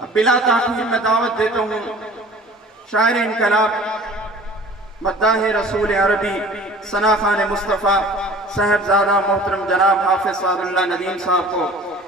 اب بلا تاخیر میں دعوت دیتا ہوں شاعر انقلاب مداح رسول عربی ثنا خان مصطفیٰ صاحبزادہ محترم جناب حافظ سعد اللہ ندیم صاحب کو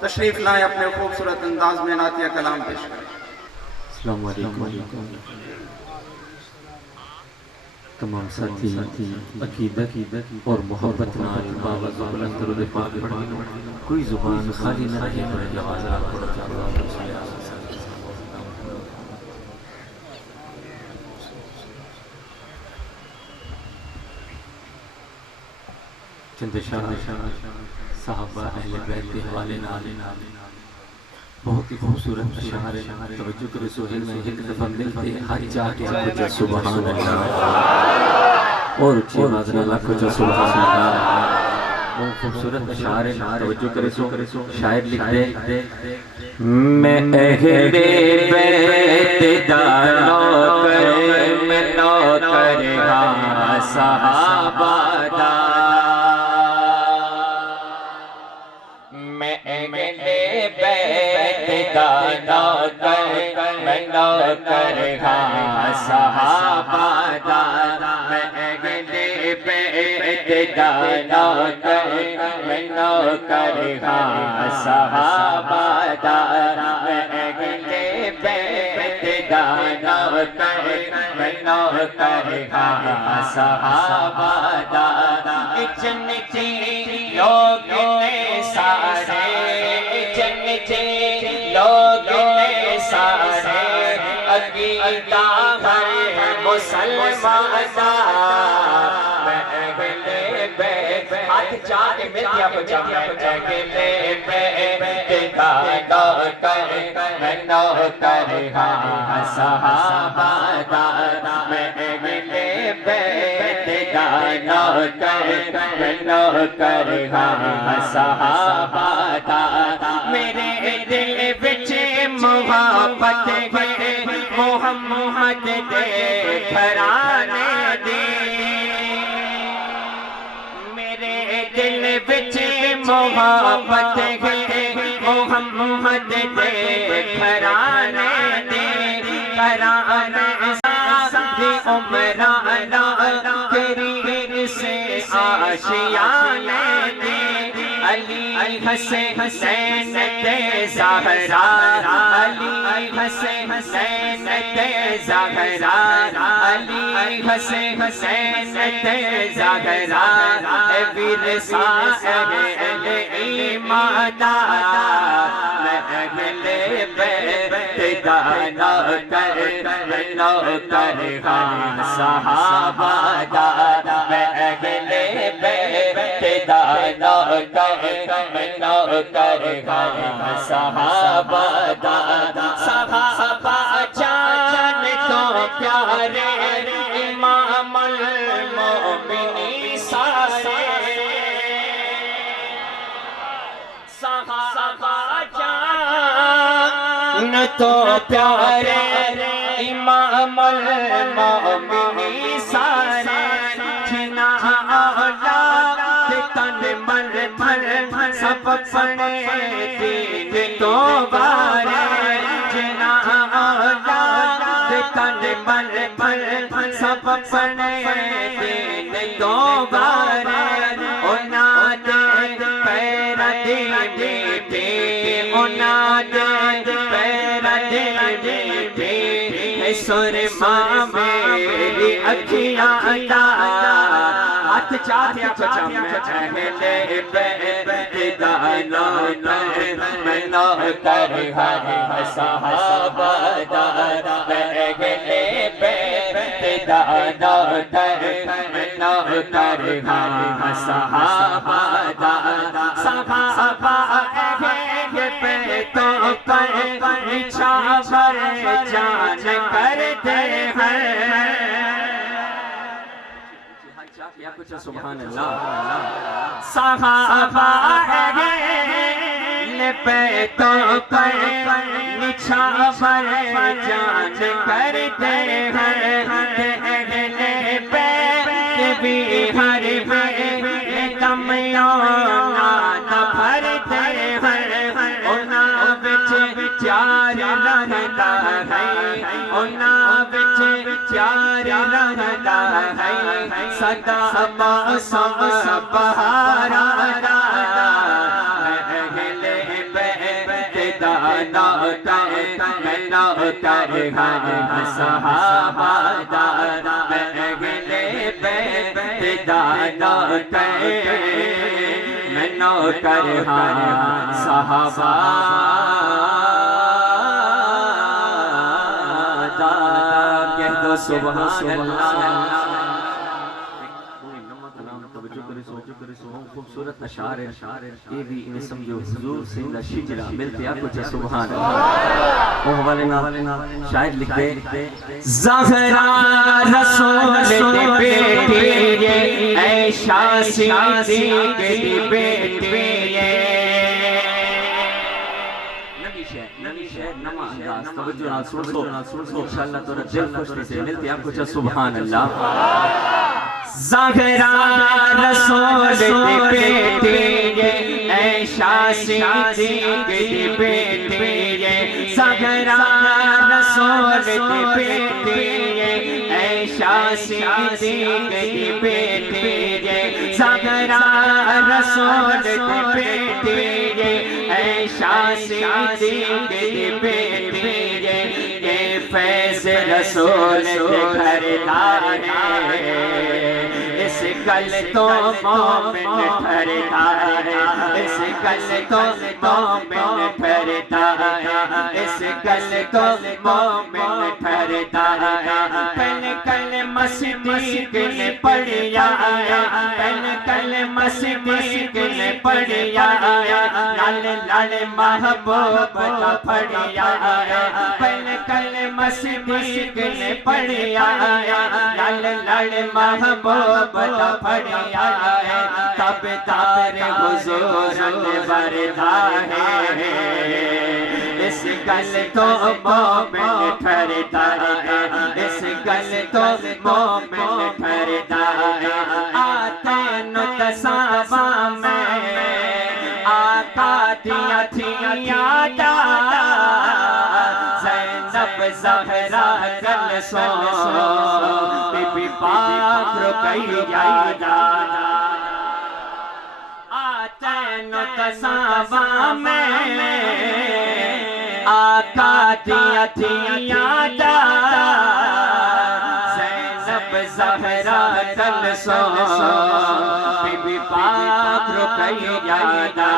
تشریف لائیں اپنے خوبصورت انداز میں نعتیہ کلام پیش کریں۔ السلام علیکم۔ تمام ساتھی عقیدت اور محبت نال بابا بلند درود پاک پڑھیں، کوئی زبان خالی نہ رہے بڑے حاضرات چند صحابہ اہل بیت کے حوالے نال بہت ہی خوبصورت اشعار توجہ کرے سہیل میں ایک دفعہ ملتے ہر جا کے کچھ سبحان اللہ اور اچھی آواز اللہ کچھ سبحان اللہ۔ وہ خوبصورت اشعار توجہ کرے سو شاعر لکھتے میں اہل بیت دا نوکر میں نوکر ہاں صحابہ دا میں اہل بیت دا نوکر میں نوکر ہاں صحابہ دا میں اہل بیت دا نوکر میں نوکر ہاں صحابہ دا میں اہل بیت دا نوکر میں نوکر ہاں صحابہ دا جنتی لوگ نے سارے جنتی لوگ نے سارے عقیدہ ہر مسلمان دا میں اہل بیت ہاتھ چاہ مل دیا بجا میں اہل بیت دا نوکر میں نوکر ہاں صحابہ دا میں اہل بیت دا نوکر میں نوکر ہاں صحابہ دا میرے دل وچ محبت ہے محمد دے گھرانے دی میرے دل وچ محبت ہے محمد دے گھرانے دی گھرانے ساری عمرانا کریم سے آشیانے دی علی حسین تے زہرا علی حسین تے زہرا علی حسین تے زہرا ورثہ اہل ایمان میں اہل بیت دا نوکر میں نوکر ہاں صحابہ دا میں اہل بیت دا نوکر میں نوکر ہاں صحابہ دا صحابہ جان تو پیارے امام المومنین سارے صحابہ جان تو پیارے امام المومنین سارے جنا اولاد تن من سب پڑھے دین تو بارے جنا اولاد تن من سب پڑھے دین تو بارے انہاں دے پیر دی بی انہاں دے پیر دی بی سرما میری اکھیاں دا ہاتھ چاہتے کچھ میں اہل بیت دا نوکر میں نوکر ہاں صحابہ دا میں اہل بیت دا نوکر میں نوکر ہاں صحابہ دا صحابہ اہل بیتوں پر نچھاور جان کرتے ہیں سبحان اللہ صحابہ اہل بیتوں پر نچھاور جان کرتے ہیں اہل بیت بھی ہر دم نہ بھرتے ہیں انہاں وچ پیار رہتا ہے انہاں وچ پیار رہتا ہے سدا موسم بہار آتا اہل بیت دا نوکر میں نوکر ہاں صحابہ دا اہل بیت دا نوکر میں نوکر ہاں صحابہ دا کہہ دو سبحان اللہ خوبصورت اشعار یہ بھی انہیں سمجھو حضور سیدہ شجرہ ملتے آپ کو چاہ سبحان اللہ وہ حوالے شاعر لکھتے زہرا رسول دی بیٹی عائشہ صدیق دی بیٹی نبی شہر نما انداز توجہ نال سن لو انشاءاللہ تو دل خوش سے ملتے آپ کو چاہ سبحان اللہ زہرا رسول دی بیٹی عائشہ صدیق دی بیٹی زہرا رسول دی بیٹی عائشہ صدیق دی بیٹی زہرا رسول دی بیٹی عائشہ صدیق دی بیٹی یہ فیض رسول دے گھر ہے اس گل تو مومن ٹھہرتا ہے اس گل تو مومن ٹھہرتا ہے اس گل تو مومن ٹھہرتا ہے پہلے کلمہ صدیق نے پڑھیا پہلے کلمہ صدیق نے پڑھیا لال لال محبوب کا پڑھیا پہلے کلمہ صدیق نے پڑھیا لال لال محبوب کا پڑھیا تب تار حضور بردا ہے اس گل تو مومن ٹھہرتا ہے اس گل تو مومن ٹھہرتا ہے آتے نو تصابہ میں آقا دیا تھیاں دادا زینب زہرا گل سو بی بی پاک رقیہ دادا آتے نو تصابہ میں آقا دیا تھیاں دادا زینب زہرا گل سو بی بی پاک رقیہ دادا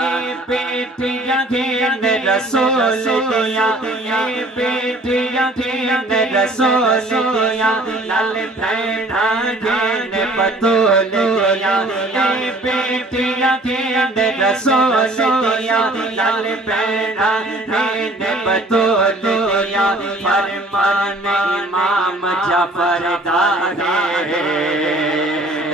اے بیٹیاں گھن رسول دیا اے بیٹیاں گھن رسول دیا لال بھیڑا گھن بطول دیا اے بیٹیاں گھن رسول دیا لال بھیڑا گھن بطول دیا فرمان امام جعفر دا ہے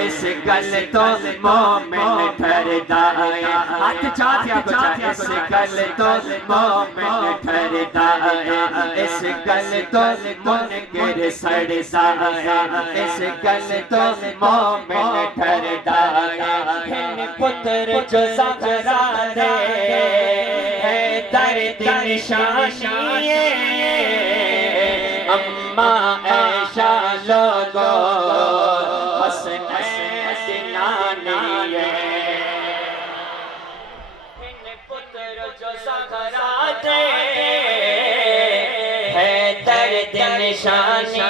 اس گل تو مومن ٹھہرتا ہے ہاتھ چاہتیا کو چاہے اس گل تو مومن ٹھہرتا ہے اس گل تو منکر سڑتا ہے اس گل تو مومن ٹھہرتا ہے ہن پتر جو زہرا دے ہے درد نشانی اماں عائشہ لوگو حسن سنانی ہن پتر جو زہرا دے ہے درد نشانی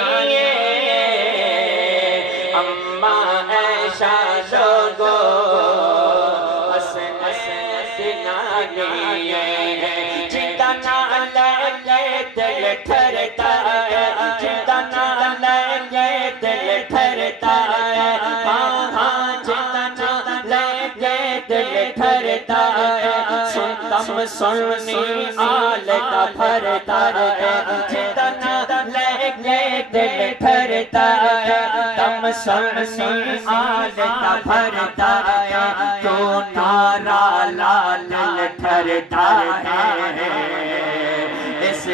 اماں عائشہ لوگو حسن سنانی جدا نال لے دل ٹھہرتا ہے جدا نال لے دل ٹھہرتا ہے ہاں جدا نال لے دل ٹھہرتا ہے سنتم سننی آل کا پھرتا ہے جدا نال لے دل ٹھہرتا ہے تم سننی آل کا پھرتا ہے تو نارا لال ٹھہرتا ہے اس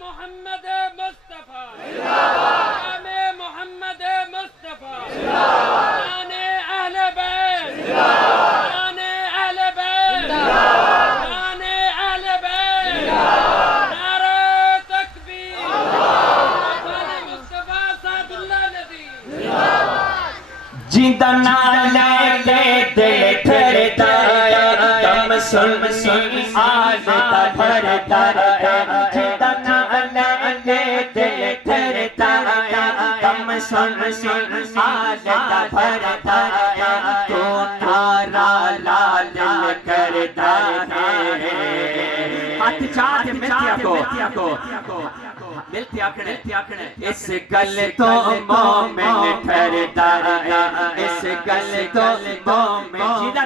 محمد مصطفیٰ نام محمد مصطفیٰ شان اہل بیت شان اہل سنی آزتا بھرتا ہے جتنا لے دل تھرتا ہے دم سنی آزتا بھرتا ہے تو تارا لال دل کرتا ہے ہاتھ چاہتے ملتیا کو ملتی آکھنے اس گل تو مومن ٹھہرتا ہے اس گل تو مومن جیدہ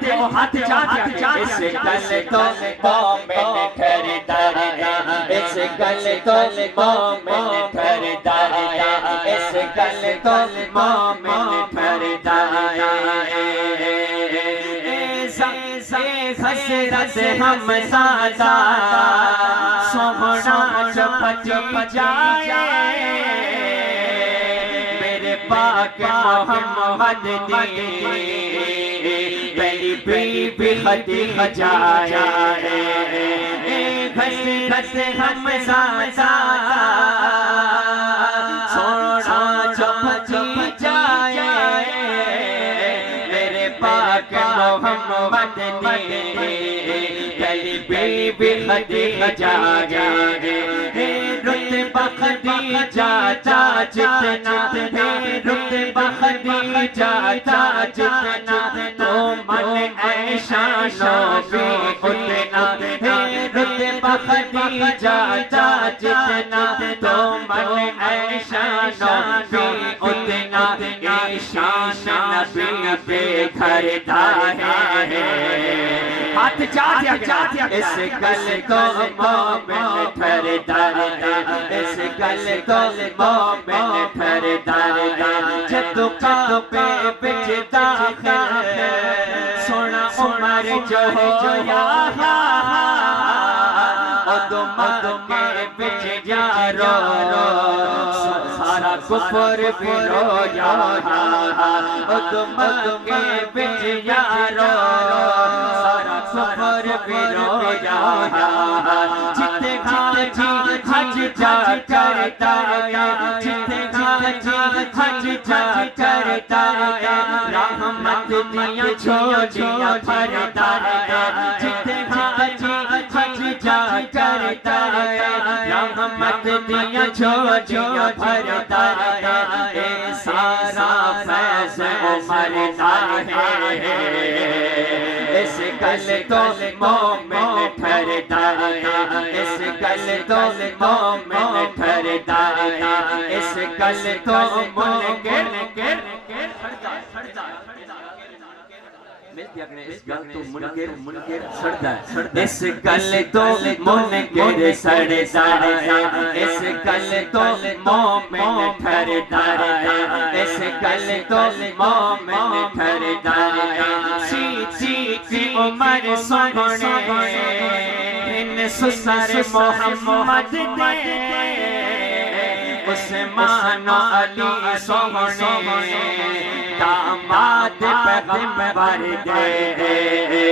دل وہ ہاتھ چاہتے اس گل تو مومن ٹھہرتا ہے اس گل تو مومن ٹھہرتا ہے اس گل تو مومن ٹھہرتا ہے حسرت ہم سادا سونا چپچ جائے میرے پاک محمد دی میری بی خدیجہ ہے حسرت ہم سادا سونا چپچ جائے میرے پاک محمد دی بی خدیجہ ہے رتبہ خدیجہ تا جتنا ہے رتبہ خدیجہ تا جتنا تو من ایشانوں بھی اتنا ہے رتبہ خدیجہ تا جتنا تو من ایشانوں بھی اتنا ایشان نبی بے گھرتا ہے ہاتھ چاہتے اس گل تو مومن ٹھہرتا ہے اس گل تو مومن ٹھہرتا ہے جدو کعبے وچ داخل سونا عمر جو ہویا ادو مکے وچ یارو سارا کفر بھی رویا ادو مکے وچ یارو سفر بھی رویا جتے حاجی حج جا کرتا ہے جتے حاجی حج جا کرتا ہے رحمت دیاں چھوڑیاں بھرتا ہے جتے حاجی حج جا کرتا ہے رحمت دیاں چھوڑیاں بھرتا ہے اے سارا فیض عمر دا ہے اس گل تو مومن ٹھہرتا ہے اس گل تو مومن ٹھہرتا ہے اس گل تو منکر اس گل تو منکر سڑتا ہے اس گل تو منکر سڑتا ہے اس گل تو مومن ٹھہرتا ہے اس گل تو مومن ٹھہرتا ہے سی عمر سونے ان سسر محمد دے عثمان و علی سونے داماد پیغمبر دے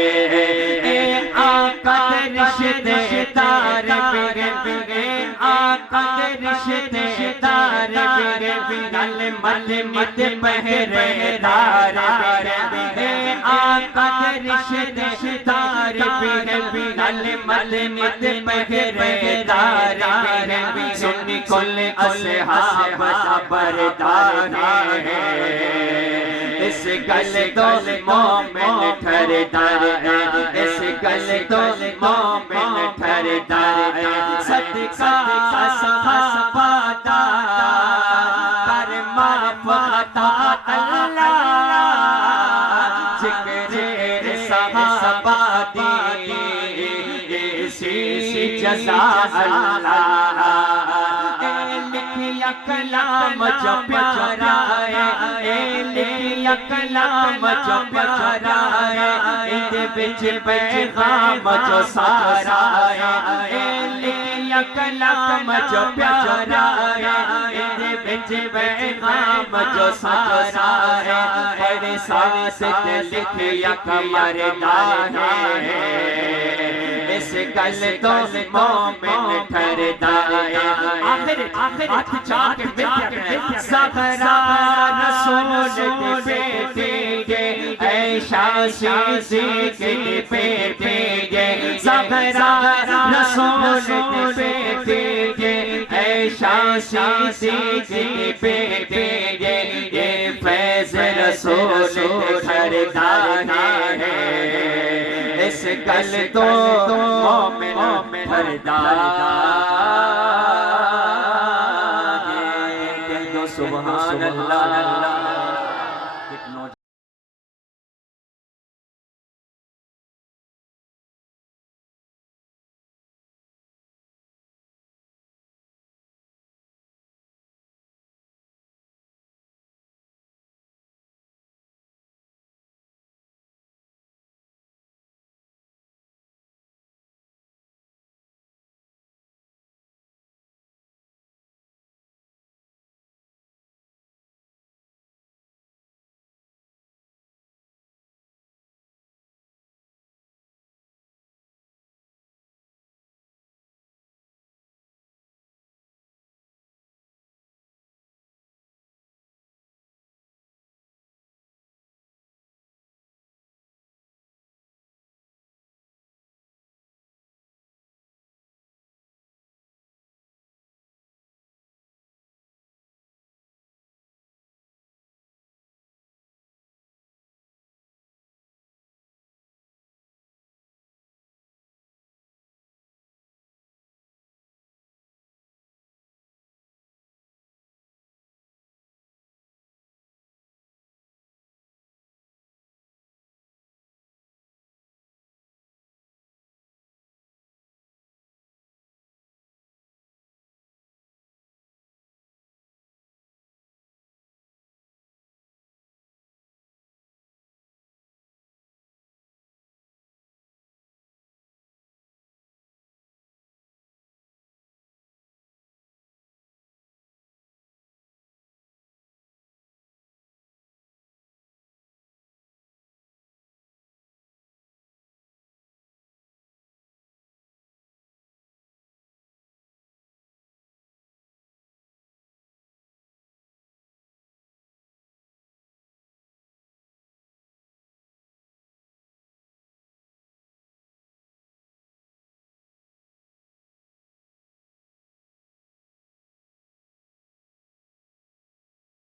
آقا رشتے دار بگے آقا رشتے دار بگے گل مل مت پہرے دار بگے آقا رشتے دار بگے گل مل مت پہرے دار بگے سنی کل اصحاب بردار ہے اس گل تو مومن ٹھہرتا ہے اس گل تو مومن ٹھہرتا ہے صدقہ صحابہ دا کر معاف عطا اللہ ذکر صحابہ دی سی جزا اللہ لکھیا کلام جو پیارا ہے لکھیا کلام جو پیارا ہے اندے وچ پیغام جو سارا ہے لکھیا کلام جو پیارا ہے اندے وچ پیغام جو سارا ہے بڑے ساتھ لکھیا کمر دا ہے اس گل تو مومن ٹھہرتا ہے آخر ہاتھ چاک مٹیا زہرا رسول کی بیٹی عائشہ صدیق کی بیٹی زہرا رسول کی بیٹی عائشہ صدیق کی بیٹی یہ فیض رسول ٹھہرتا ہے اس گل تو مومن ٹھہرتا ہے کہہ دو سبحان اللہ